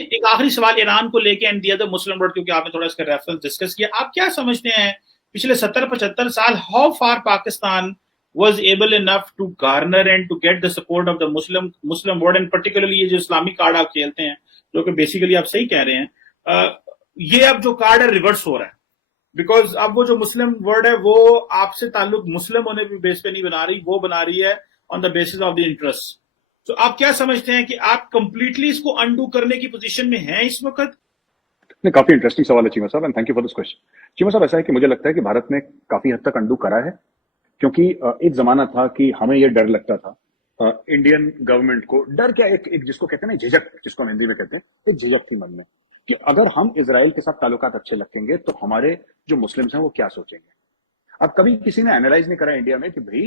एक आखिरी सवाल ईरान को लेके and the other Muslim world, क्योंकि आपने थोड़ा इसका रेफरेंस डिस्कस किया, आप क्या समझते हैं पिछले 70-75 साल how far Pakistan was able enough to garner and to get the support of the Muslim world, and particularly ये जो इस्लामिक कार्ड आप खेलते हैं, जो कि बेसिकली आप सही कह रहे हैं, ये अब जो कार्ड है रिवर्स हो रहा है, बिकॉज अब वो जो मुस्लिम वर्ड है वो आपसे ताल्लुक मुस्लिम होने के बेस पे नहीं बना रही, वो बना रही है on the basis of the interest. तो आप क्या समझते हैं कि आप कंप्लीटली इसको अनडू करने की पोजीशन में हैं इस वक्त? नहीं, काफी इंटरेस्टिंग सवाल है चीमा साहब, and thank you for this question. Cheema साहब, ऐसा है कि मुझे लगता है कि भारत ने काफी हद तक अंडू करा है, क्योंकि एक जमाना था कि हमें यह डर लगता था इंडियन गवर्नमेंट को, डर क्या, एक जिसको कहते हैं ना झिझक, जिसको हम हिंदी में कहते हैं, तो झिझक थी मन में कि अगर हम इजराइल के साथ ताल्लुकात अच्छे रखेंगे तो हमारे जो मुस्लिम्स हैं वो क्या सोचेंगे। अब कभी किसी ने एनालाइज नहीं करा इंडिया में कि भाई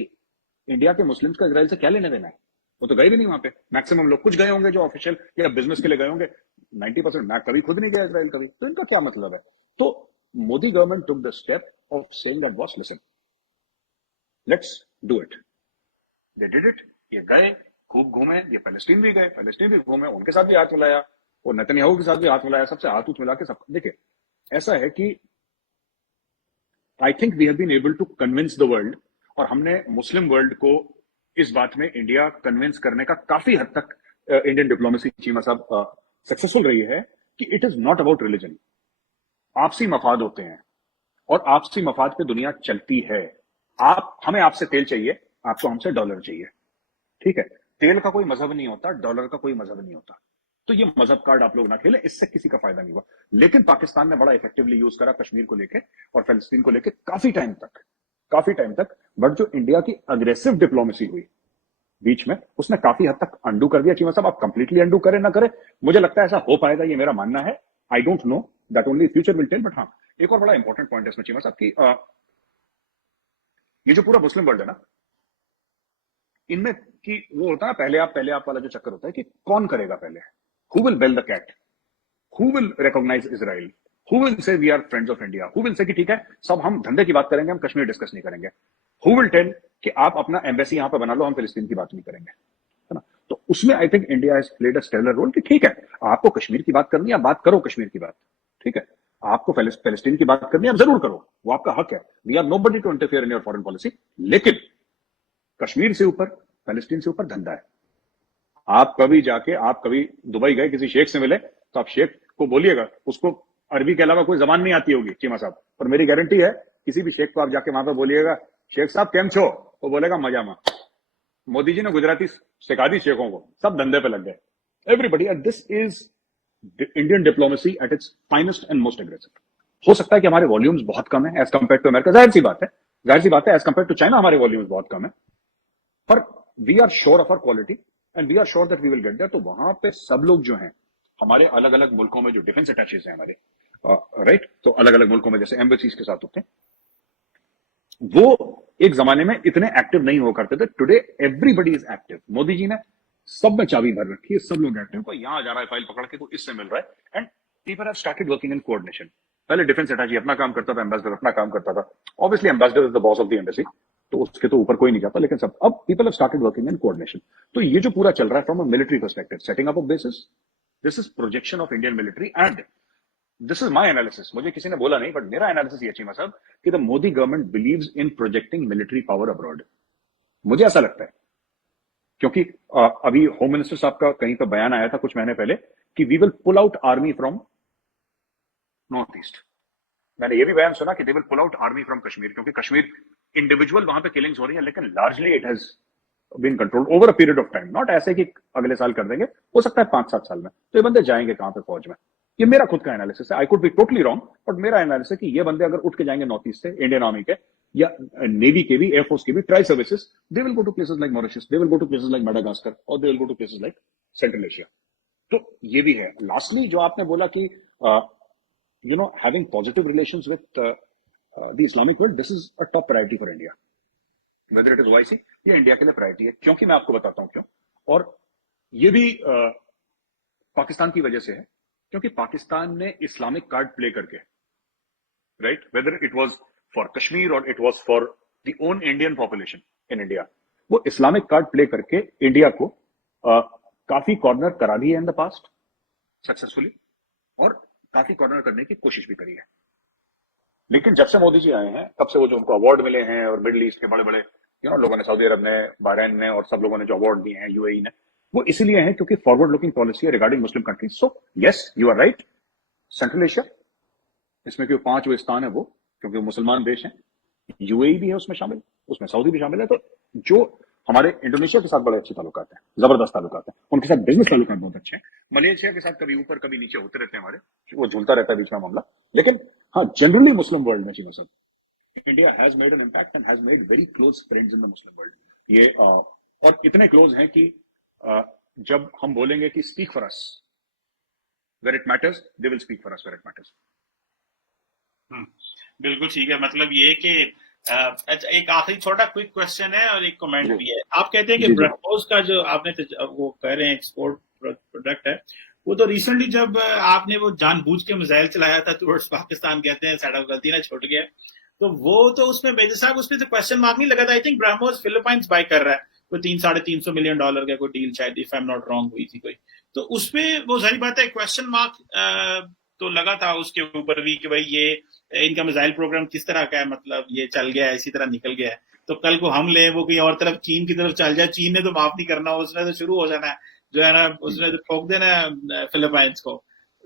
इंडिया के मुस्लिम्स का इजराइल से क्या लेना देना है, वो तो गए भी नहीं वहां पे। मैक्सिमम लोग कुछ गए होंगे जो ऑफिशियल या बिजनेस के लिए गए होंगे, 90%। मैं कभी खुद नहीं गया इजराइल कभी, तो इनका क्या मतलब है। तो Modi government took the step of saying that boss listen, let's do it. They did it. ये गए, खूब घूमे, ये पैलेस्टीन भी गए, पैलेस्टीन भी घूमे, उनके साथ भी हाथ मिलाया, और नेतन्याहू के साथ भी हाथ मिलाया, सबसे हाथ मिला के सब। देखिए, ऐसा है कि I think we have been able to convince the world, और हमने मुस्लिम वर्ल्ड को इस बात में इंडिया कन्विंस करने का काफी हद तक इंडियन डिप्लोमेसी चीमा साहब सक्सेसफुल रही है कि it is not about religion. आपसी मफाद होते हैं, और आपसी मफाद पे दुनिया चलती है। हमें आपसे तेल चाहिए, आपको हमसे डॉलर चाहिए, ठीक है। तेल का कोई मजहब नहीं होता, डॉलर का कोई मजहब नहीं होता। तो ये मजहब कार्ड आप लोग ना खेलें, इससे किसी का फायदा नहीं हुआ। लेकिन पाकिस्तान ने बड़ा इफेक्टिवली यूज करा कश्मीर को लेके और फलस्तीन को लेके काफी टाइम तक। बट जो इंडिया की अग्रेसिव डिप्लोमेसी हुई बीच में, उसने काफी हद तक अंडू कर दिया चीमा साहब। आप कंप्लीटली अंडू करें ना करें, मुझे लगता है ऐसा हो पाएगा, ये मेरा मानना है। I don't know, that only future will tell. But हाँ, एक और बड़ा इंपॉर्टेंट पॉइंट है इसमें चीमा साहब की, ये जो पूरा मुस्लिम वर्ल्ड है ना, इनमें कि वो होता है पहले आप वाला जो चक्कर होता है कि कौन करेगा पहले, who will bell the cat, who will recognize Israel, who will say we are friends of India, who will say कि ठीक है सब हम धंधे की बात करेंगे, हम कश्मीर डिस्कस नहीं करेंगे, हु विल टेल कि आप अपना एम्बेसी यहां पर बना लो, हम फिलिस्तीन की बात नहीं करेंगे, है ना। तो उसमें I think India has played a stellar role कि ठीक है, आपको कश्मीर की बात करनी है, आप बात करो कश्मीर की बात, ठीक है। आपको पैलेस्टीन की बात करनी है, आप जरूर करो, वो आपका हक है। We are nobody to interfere in your foreign policy. लेकिन कश्मीर से ऊपर, पैलेस्टीन से ऊपर धंधा है। आप कभी दुबई गए, किसी शेख से मिले, तो आप शेख को बोलिएगा, उसको अरबी के अलावा कोई जबान नहीं आती होगी चीमा साहब, और मेरी गारंटी है किसी भी शेख को आप जाके वहां पर बोलिएगा, शेख साहब केम छो, वो बोलेगा मजा में। मोदी जी ने गुजराती सिखा दी शेखों को, सब धंधे पे लग गए, everybody. And this is Indian diplomacy at its finest and most aggressive. हो सकता है कि हमारे वॉल्यूम्स बहुत कम है एज कंपेयर टू अमेरिका, जाहिर सी बात है, एज कंपेयर टू चाइना हमारे वॉल्यूम्स बहुत कम है, पर we are sure of our quality and we are sure that we will get there. तो वहां पे सब लोग जो हैं, हमारे अलग अलग मुल्कों में जो डिफेंस अटैचेस हैं हमारे, राइट, तो अलग अलग मुल्कों में जैसे एम्बेसीज के साथ होते हैं, वो एक जमाने में इतने एक्टिव नहीं हो करते थे। Today everybody is active. Modi ji ने सब में चाबी भर रखी है, सब लोग एक्टिव। कोई यहां जा रहा है फाइल पकड़ के, कोई इससे मिल रहा है, and people have started working in coordination. पहले डिफेंस अटैची अपना काम करता था, एम्बेसडर अपना काम करता था, obviously ambassador is the boss of the embassy, तो उसके तो ऊपर कोई नहीं जाता, लेकिन सब अब people have started working in coordination. तो ये जो पूरा चल रहा है from a military perspective, setting up of basis, this is projection of Indian military, and this is my analysis. मुझे किसी ने बोला नहीं, बट मेरा एनालिसिस ये चीमा साहब कि the Modi government believes in projecting military power abroad. मुझे ऐसा लगता है, क्योंकि अभी होम मिनिस्टर साहब का कहीं पर बयान आया था कुछ महीने पहले कि we will pull out army from north east. मैंने ये भी बयान सुना कि they will pull out army from Kashmir, क्योंकि कश्मीर इंडिविजुअल वहां पे किलिंग्स हो रही है, लेकिन largely it has been controlled over a period of time, not ऐसे कि अगले साल कर देंगे, हो सकता है 5-7 साल में। तो ये बंदे जाएंगे कहां पे फौज में, ये मेरा खुद का एनालिसिस है। I could be totally wrong, but मेरा एनालिसिस है कि ये बंदे अगर उठ के जाएंगे नॉर्थ ईस्ट से, इंडियन आर्मी के या नेवी के भी, एयरफोर्स के भी, tri services, they will go to places like Mauritius, they will go to places like Madagascar, और they will go to places like Central Asia. तो ये भी है। लास्टली जो आपने बोला कि having positive relations with the Islamic world, this is a top priority for India. Whether it is OIC, ये इंडिया के लिए प्रायोरिटी है, क्योंकि मैं आपको बताता हूं क्यों। और ये भी पाकिस्तान की वजह से है, क्योंकि पाकिस्तान ने इस्लामिक कार्ड प्ले करके, right, whether it was for Kashmir और it was for the own Indian population in India, वो इस्लामिक कार्ड प्ले करके इंडिया को काफी कॉर्नर करा भी है इन द पास्ट, सक्सेसफुली, और काफी कॉर्नर करने की कोशिश भी करी है। लेकिन जब से मोदी जी आए हैं तब से वो जो उनको अवार्ड मिले हैं, और मिडिल ईस्ट के बड़े बड़े लोगों ने, सऊदी अरब ने, बहरीन ने, और सब लोगों ने जो अवार्ड दिए हैं, यूएई ने, वो इसीलिए हैं क्योंकि फॉरवर्ड लुकिंग पॉलिसी है regarding Muslim countries. So yes, you are right, central Asia, इसमें क्यों 5 स्थान है वो, क्योंकि वो मुसलमान देश हैं। यूएई भी है उसमें शामिल, उसमें सऊदी भी शामिल है। तो जो हमारे इंडोनेशिया के साथ बड़े अच्छे ताल्लुकात हैं, जबरदस्त ताल्लुकात हैं, उनके साथ बिजनेस ताल्लुकात बहुत अच्छे हैं। मलेशिया के साथ कभी ऊपर कभी नीचे होते रहते हैं हमारे, वो झूलता रहता है बीच में मामला। लेकिन हाँ, जनरली मुस्लिम वर्ल्ड में चीनों से India has made an impact and has made very close friends in the Muslim world. ये और इतने क्लोज हैं कि जब हम बोलेंगे कि speak for us where it matters, they will speak for us where it matters. बिल्कुल ठीक है। मतलब ये कि अच्छा, एक आखिरी छोटा क्विक क्वेश्चन है और एक कमेंट भी है। आप कहते हैं कि ब्रह्मोस का जो आपने वो कह रहे हैं एक्सपोर्ट प्रोडक्ट है, वो तो रिसेंटली जब आपने वो जानबूझ के मिसाइल चलाया था टुवर्ड्स पाकिस्तान, कहते हैं साइड गलती ना छूट गया, तो वो तो उसमें मेजर साहब उसमें तो क्वेश्चन मार्क नहीं लगा था। I think BrahMos Philippines buy कर रहा है, कोई 300-350 मिलियन डॉलर का कोई डील शायद, if I am not wrong, हुई थी कोई। तो उसमें वो सारी बात है, क्वेश्चन मार्क तो लगा था उसके ऊपर भी कि भाई ये इनका मिसाइल प्रोग्राम किस तरह का है, मतलब ये चल गया है, इसी तरह निकल गया है, तो कल को हम ले वो कहीं और तरफ चीन की तरफ चल जाए, चीन ने तो माफ नहीं करना, उसने तो शुरू हो जाना है जो है ना, उसने तो ठोक देना है फिलीपाइंस को।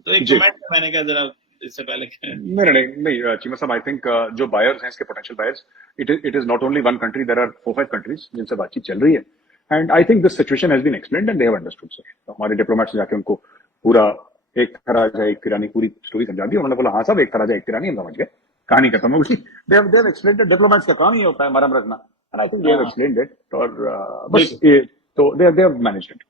तो एक कमेंट मैंने कहा जरा इससे पहले नहीं चीमा साहब, आई थिंक जो बायर्स हैं, इसके potential buyers, it is not only one country, there are 4-5 countries जिनसे बातचीत चल रही है। And I think this situation has been explained and they have understood sir. तो हमारे डिप्लोमेट्स जाके उनको पूरा एक राजा एक तिरानी पूरी स्टोरी समझा दी। उन्होंने बोला हाँ साहब, एक राजा एक तिरानी, हम समझ गए, कहानी खत्म हो गई। They have explained it, diplomats का काम ही होता है मरम रखना, and I think they have explained it. और बस ये तो दे हैव मैनेज्ड इट।